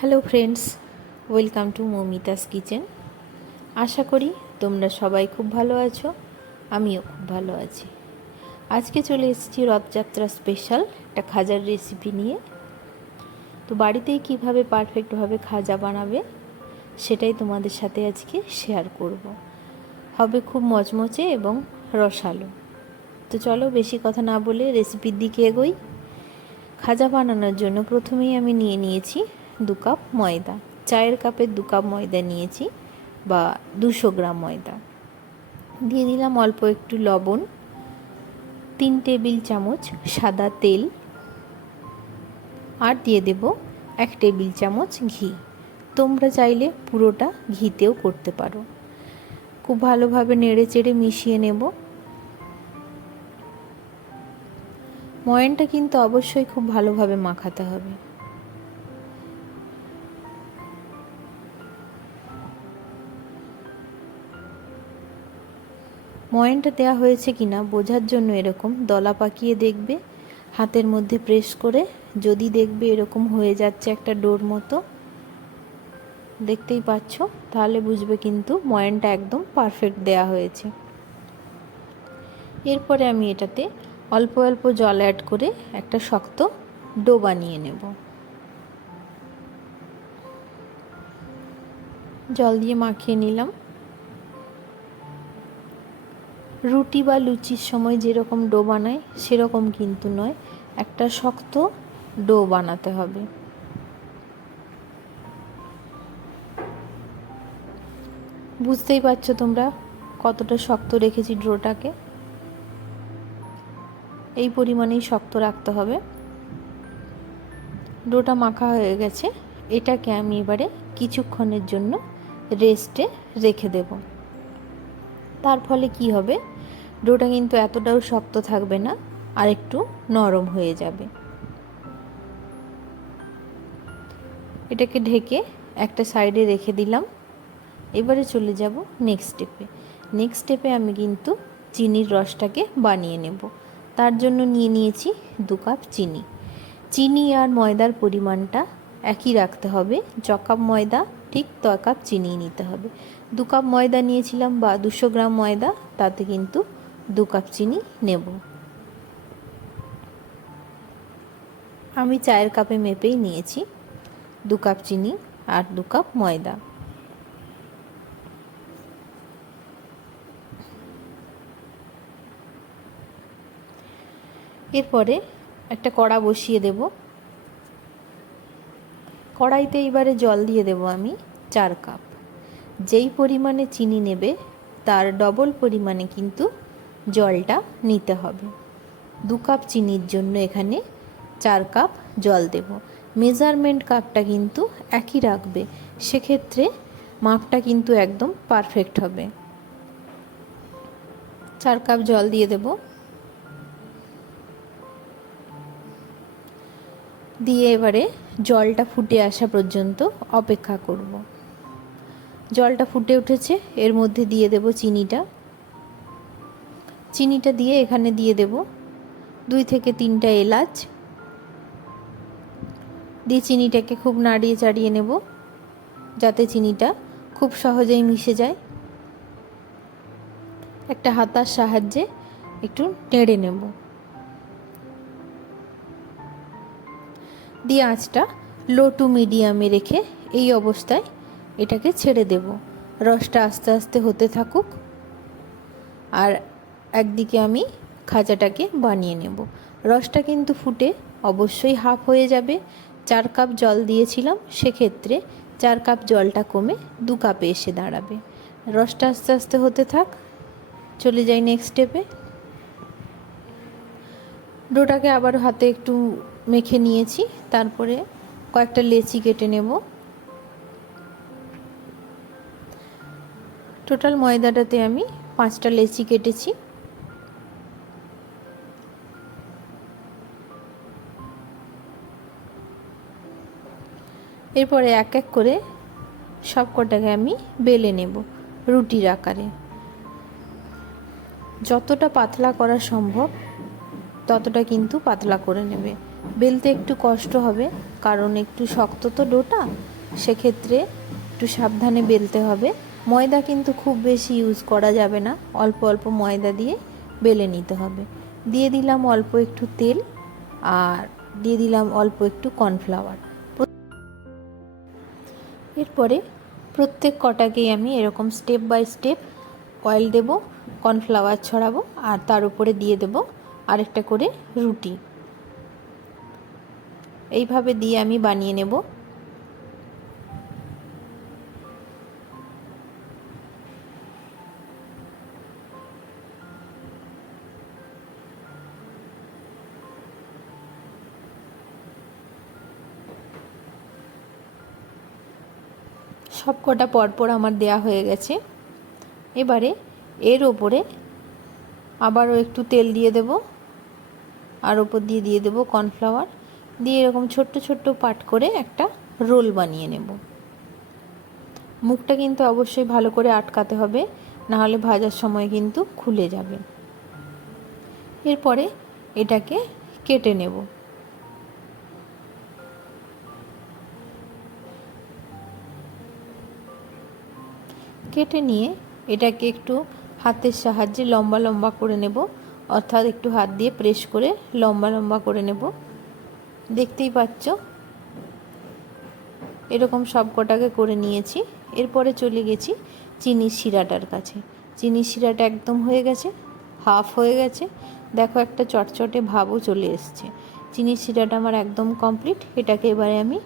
Hello friends, welcome to Moumita's kitchen. আশা করি তোমরা সবাই খুব ভালো আছো, আমিও খুব ভালো আছি। আজকে চলে এসেছি রথযাত্রা স্পেশাল একটা খাজার রেসিপি নিয়ে। তো বাড়িতেই কিভাবে পারফেক্টভাবে খাজা বানাবে সেটাই তোমাদের সাথে আজকে শেয়ার করব। হবে খুব মচমচে এবং রসালো। তো চলো বেশি কথা না বলে রেসিপির দিকে এগোই। খাজা বানানোর জন্য প্রথমেই আমি নিয়েছি 2 কাপ ময়দা। চায়ের কাপের 2 কাপ ময়দা নিয়েছি বা 200 গ্রাম ময়দা। দিয়ে দিলাম অল্প একটু লবণ, 3 টেবিল চামচ সাদা তেল, আর দিয়ে দেব 1 টেবিল চামচ ঘি। তোমরা চাইলে পুরোটা ঘিতেও করতে পারো। খুব ভালোভাবে নেড়ে চেড়ে মিশিয়ে নেব। ময়ানটা কিন্তু অবশ্যই খুব ভালোভাবে মাখাতে হবে। ময়ানটা দেওয়া হয়েছে কিনা বোঝার জন্য এরকম দলা পাকিয়ে দেখবে, হাতের মধ্যে প্রেস করে। যদি দেখবে এরকম হয়ে যাচ্ছে একটা ডোর মতো, দেখতেই পাচ্ছ, তাহলে বুঝবে কিন্তু ময়ানটা একদম পারফেক্ট দেওয়া হয়েছে। এরপরে আমি এটাতে অল্প অল্প জল অ্যাড করে একটা শক্ত ডো বানিয়ে নেব। জল দিয়ে মাখিয়ে নিলাম। রুটি বা লুচির সময় যেরকম ডো বানায় সেরকম কিন্তু নয়, একটা শক্ত ডো বানাতে হবে। বুঝতেই পারছো তোমরা কতটা শক্ত রেখেছি ডোটাকে। এই পরিমাণেই শক্ত রাখতে হবে। ডোটা মাখা হয়ে গেছে। এটাকে আমি এবারে কিছুক্ষণের জন্য রেস্টে রেখে দেব। তার ফলে কি হবে, ডোটা কিন্তু এতটাও শক্ত থাকবে না, আর একটু নরম হয়ে যাবে। এটাকে ঢেকে একটা সাইডে রেখে দিলাম। এবারে চলে যাব নেক্সট স্টেপে আমি কিন্তু চিনির রসটাকে বানিয়ে নেব। তার জন্য নিয়েছি 2 কাপ চিনি। চিনি আর ময়দার পরিমাণটা একই রাখতে হবে। য কাপ ময়দা ঠিক 1 কাপ চিনি নিতে হবে। 2 কাপ ময়দা নিয়েছিলাম বা 200 গ্রাম ময়দা, তাতে কিন্তু 2 কাপ চিনি নেব। আমি চায়ের কাপে মেপেই নিয়েছি 2 কাপ চিনি আর 2 কাপ ময়দা। এরপরে একটা কড়া বসিয়ে দেব। কড়াইতে এবারে জল দিয়ে দেব আমি 4 কাপ। যেই পরিমাণে চিনি নেবে তার ডবল পরিমাণে কিন্তু জলটা নিতে হবে। 2 কাপ চিনির জন্য এখানে 4 কাপ জল দেব। মেজারমেন্ট কাপটা কিন্তু একই রাখবে, সেক্ষেত্রে মাপটা কিন্তু একদম পারফেক্ট হবে। 4 কাপ জল দিয়ে দেব। দিয়ে এবারে জলটা ফুটে আসা পর্যন্ত অপেক্ষা করব। জলটা ফুটে উঠেছে, এর মধ্যে দিয়ে দেব চিনিটা দিয়ে এখানে দিয়ে দেব 2 থেকে 3টা এলাচ। দিয়ে চিনিটাকে খুব নাড়িয়ে চাড়িয়ে নেব যাতে চিনিটা খুব সহজেই মিশে যায়। একটা হাতার সাহায্যে একটু নেড়ে নেব। দিয়ে আঁচটা লো টু মিডিয়ামে রেখে এই অবস্থায় এটাকে ছেড়ে দেব। রসটা আস্তে আস্তে হতে থাকুক, আর একদিকে আমি খাজাটাকে বানিয়ে নেব। রসটা কিন্তু ফুটে অবশ্যই হাফ হয়ে যাবে। 4 কাপ জল দিয়েছিলাম, সেক্ষেত্রে 4 কাপ জলটা কমে 2 কাপে এসে দাঁড়াবে। রসটা আস্তে আস্তে হতে থাক। চলে যাই নেক্সট স্টেপে। ডোটাকে আবার হাতে একটু মেখে নিয়েছি। তারপরে কয়েকটা লেচি কেটে নেব। টোটাল ময়দাটাতে আমি 5টা লেচি কেটেছি। এরপরে এক এক করে সব কটাকে আমি বেলে নেব রুটির আকারে। যতটা পাতলা করা সম্ভব ততটা কিন্তু পাতলা করে নেবে। বেলতে একটু কষ্ট হবে, কারণ একটু শক্ত তো ডোটা, সেক্ষেত্রে একটু সাবধানে বেলতে হবে। ময়দা কিন্তু খুব বেশি ইউজ করা যাবে না, অল্প অল্প ময়দা দিয়ে বেলে নিতে হবে। দিয়ে দিলাম অল্প একটু তেল, আর দিয়ে দিলাম অল্প একটু কর্নফ্লাওয়ার। এরপরে প্রত্যেক কটাকেই আমি এরকম স্টেপ বাই স্টেপ অয়েল দেব, কর্নফ্লাওয়ার ছড়াবো, আর তার উপরে দিয়ে দেব আরেকটা করে রুটি। এইভাবে দিয়ে আমি বানিয়ে নেব। সব কটা পরপর আমার দেয়া হয়ে গেছে। এবারে এর ওপরে আবারও একটু তেল দিয়ে দেব, আর ওপর দিয়ে দিয়ে দেব কর্নফ্লাওয়ার, দিয়ে এরকম ছোট্ট ছোট্ট পাট করে একটা রোল বানিয়ে নেব। মুখটা কিন্তু অবশ্যই ভালো করে আটকাতে হবে, না হলে ভাজার সময় কিন্তু খুলে যাবে। এরপরে এটাকে কেটে নেব। কেটে নিয়ে এটাকে একটু হাতের সাহায্যে লম্বা লম্বা করে নেব, অর্থাৎ একটু হাত দিয়ে প্রেস করে লম্বা লম্বা করে নেব। দেখতেই পাচ্ছ এরকম সব কটাকে করে নিয়েছি। এরপরে চলে গেছি চিনির শিরাটার কাছে। চিনির শিরাটা একদম হয়ে গেছে, হাফ হয়ে গেছে, দেখো একটা চটচটে ভাবও চলে এসছে। চিনির শিরাটা আমার একদম কমপ্লিট। এটাকে এবারে আমি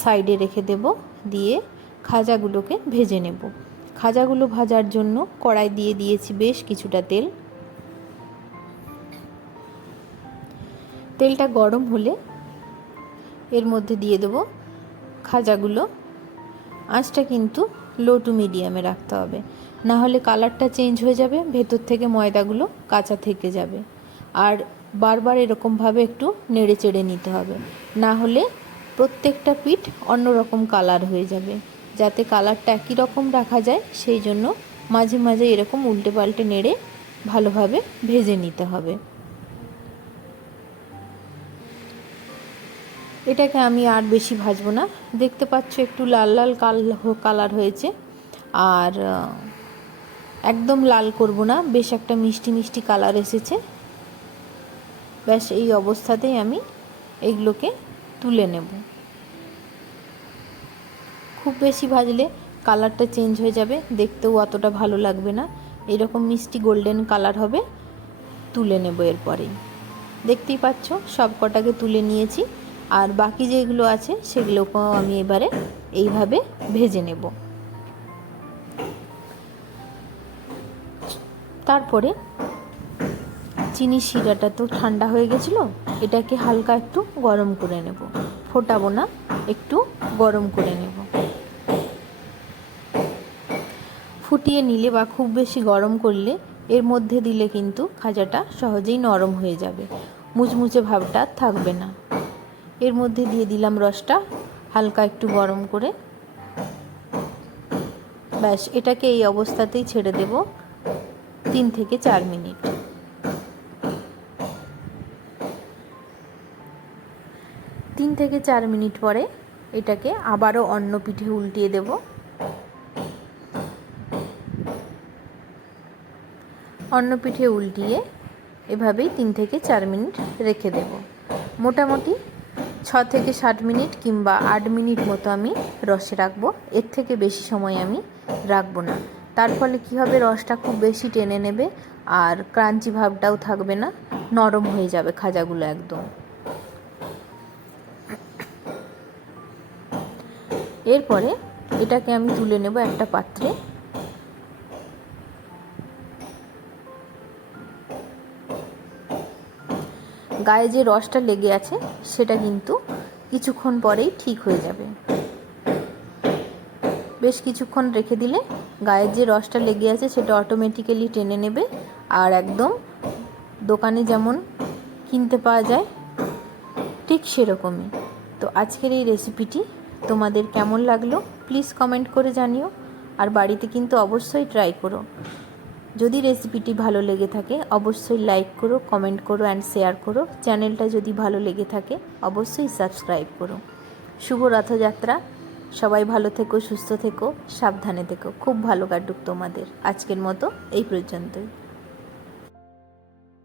সাইডে রেখে দেব, দিয়ে খাজাগুলোকে ভেজে নেব। খাজাগুলো ভাজার জন্য কড়াই দিয়ে দিয়েছি বেশ কিছুটা তেল। তেলটা গরম হলে এর মধ্যে দিয়ে দেব খাজাগুলো। আঁচটা কিন্তু লো টু মিডিয়ামে রাখতে হবে, না হলে কালারটা চেঞ্জ হয়ে যাবে, ভেতর থেকে ময়দাগুলো কাঁচা থেকে যাবে। আর বারবার এরকমভাবে একটু নেড়ে চেড়ে নিতে হবে, না হলে প্রত্যেকটা পিঠ অন্যরকম কালার হয়ে যাবে। যাতে কালারটা একই রকম রাখা যায়, সেই জন্য মাঝে মাঝে এরকম উল্টে পাল্টে নেড়ে ভালোভাবে ভেজে নিতে হবে। এটাকে আমি আর বেশি ভাজবো না। দেখতে পাচ্ছ একটু লাল লাল কালার হয়েছে, আর একদম লাল করব না, বেশ একটা মিষ্টি মিষ্টি কালার এসেছে। ব্যাস এই অবস্থাতেই আমি এগুলোকে তুলে নেব। খুব বেশি ভাজলে কালারটা চেঞ্জ হয়ে যাবে, দেখতেও অতটা ভালো লাগবে না। এরকম মিষ্টি গোল্ডেন কালার হবে, তুলে নেব এরপরেই। দেখতেই পাচ্ছ সব কটাকে তুলে নিয়েছি, আর বাকি যেগুলো আছে সেগুলোকেও আমি এবারে এইভাবে ভেজে নেব। তারপরে চিনির শিরাটা তো ঠান্ডা হয়ে গেছিলো, এটাকে হালকা একটু গরম করে নেব। ফোটাবো না, একটু গরম করে নেব। ফুটিয়ে নিলে বা খুব বেশি গরম করলে এর মধ্যে দিলে কিন্তু খাজাটা সহজেই নরম হয়ে যাবে, মুচমুচে ভাবটা থাকবে না। এর মধ্যে দিয়ে দিলাম রসটা হালকা একটু গরম করে। ব্যাস এটাকে এই অবস্থাতেই ছেড়ে দেব 3 থেকে 4 মিনিট। 3 থেকে 4 মিনিট পরে এটাকে আবারও অন্য পিঠে উল্টিয়ে দেব। অন্য পিঠে উল্টিয়ে এভাবেই 3 থেকে 4 মিনিট রেখে দেব। মোটামুটি 6 থেকে 7 মিনিট কিংবা 8 মিনিট মতো আমি রসে রাখবো, এর থেকে বেশি সময় আমি রাখবো না। তার ফলে কী হবে, রসটা খুব বেশি টেনে নেবে, আর ক্রাঞ্চি ভাবটাও থাকবে না, নরম হয়ে যাবে খাজাগুলো একদম। এরপরে এটাকে আমি তুলে নেব একটা পাত্রে। গায়ে যে রসটা লেগে আছে সেটা কিন্তু কিছুক্ষণ পরেই ঠিক হয়ে যাবে। বেশ কিছুক্ষণ রেখে দিলে গায়ের যে রসটা লেগে আছে সেটা অটোমেটিক্যালি টেনে নেবে, আর একদম দোকানে যেমন কিনতে পাওয়া যায় ঠিক সেরকমই। তো আজকের এই রেসিপিটি তোমাদের কেমন লাগলো প্লিজ কমেন্ট করে জানিও, আর বাড়িতে কিন্তু অবশ্যই ট্রাই করো। যদি রেসিপিটি ভালো লেগে থাকে অবশ্যই লাইক করো, কমেন্ট করো অ্যান্ড শেয়ার করো। চ্যানেলটা যদি ভালো লেগে থাকে অবশ্যই সাবস্ক্রাইব করো। শুভ রথযাত্রা। সবাই ভালো থেকো, সুস্থ থেকো, সাবধানে থেকো। খুব ভালো কাটুক তোমাদের। আজকের মতো এই পর্যন্তই।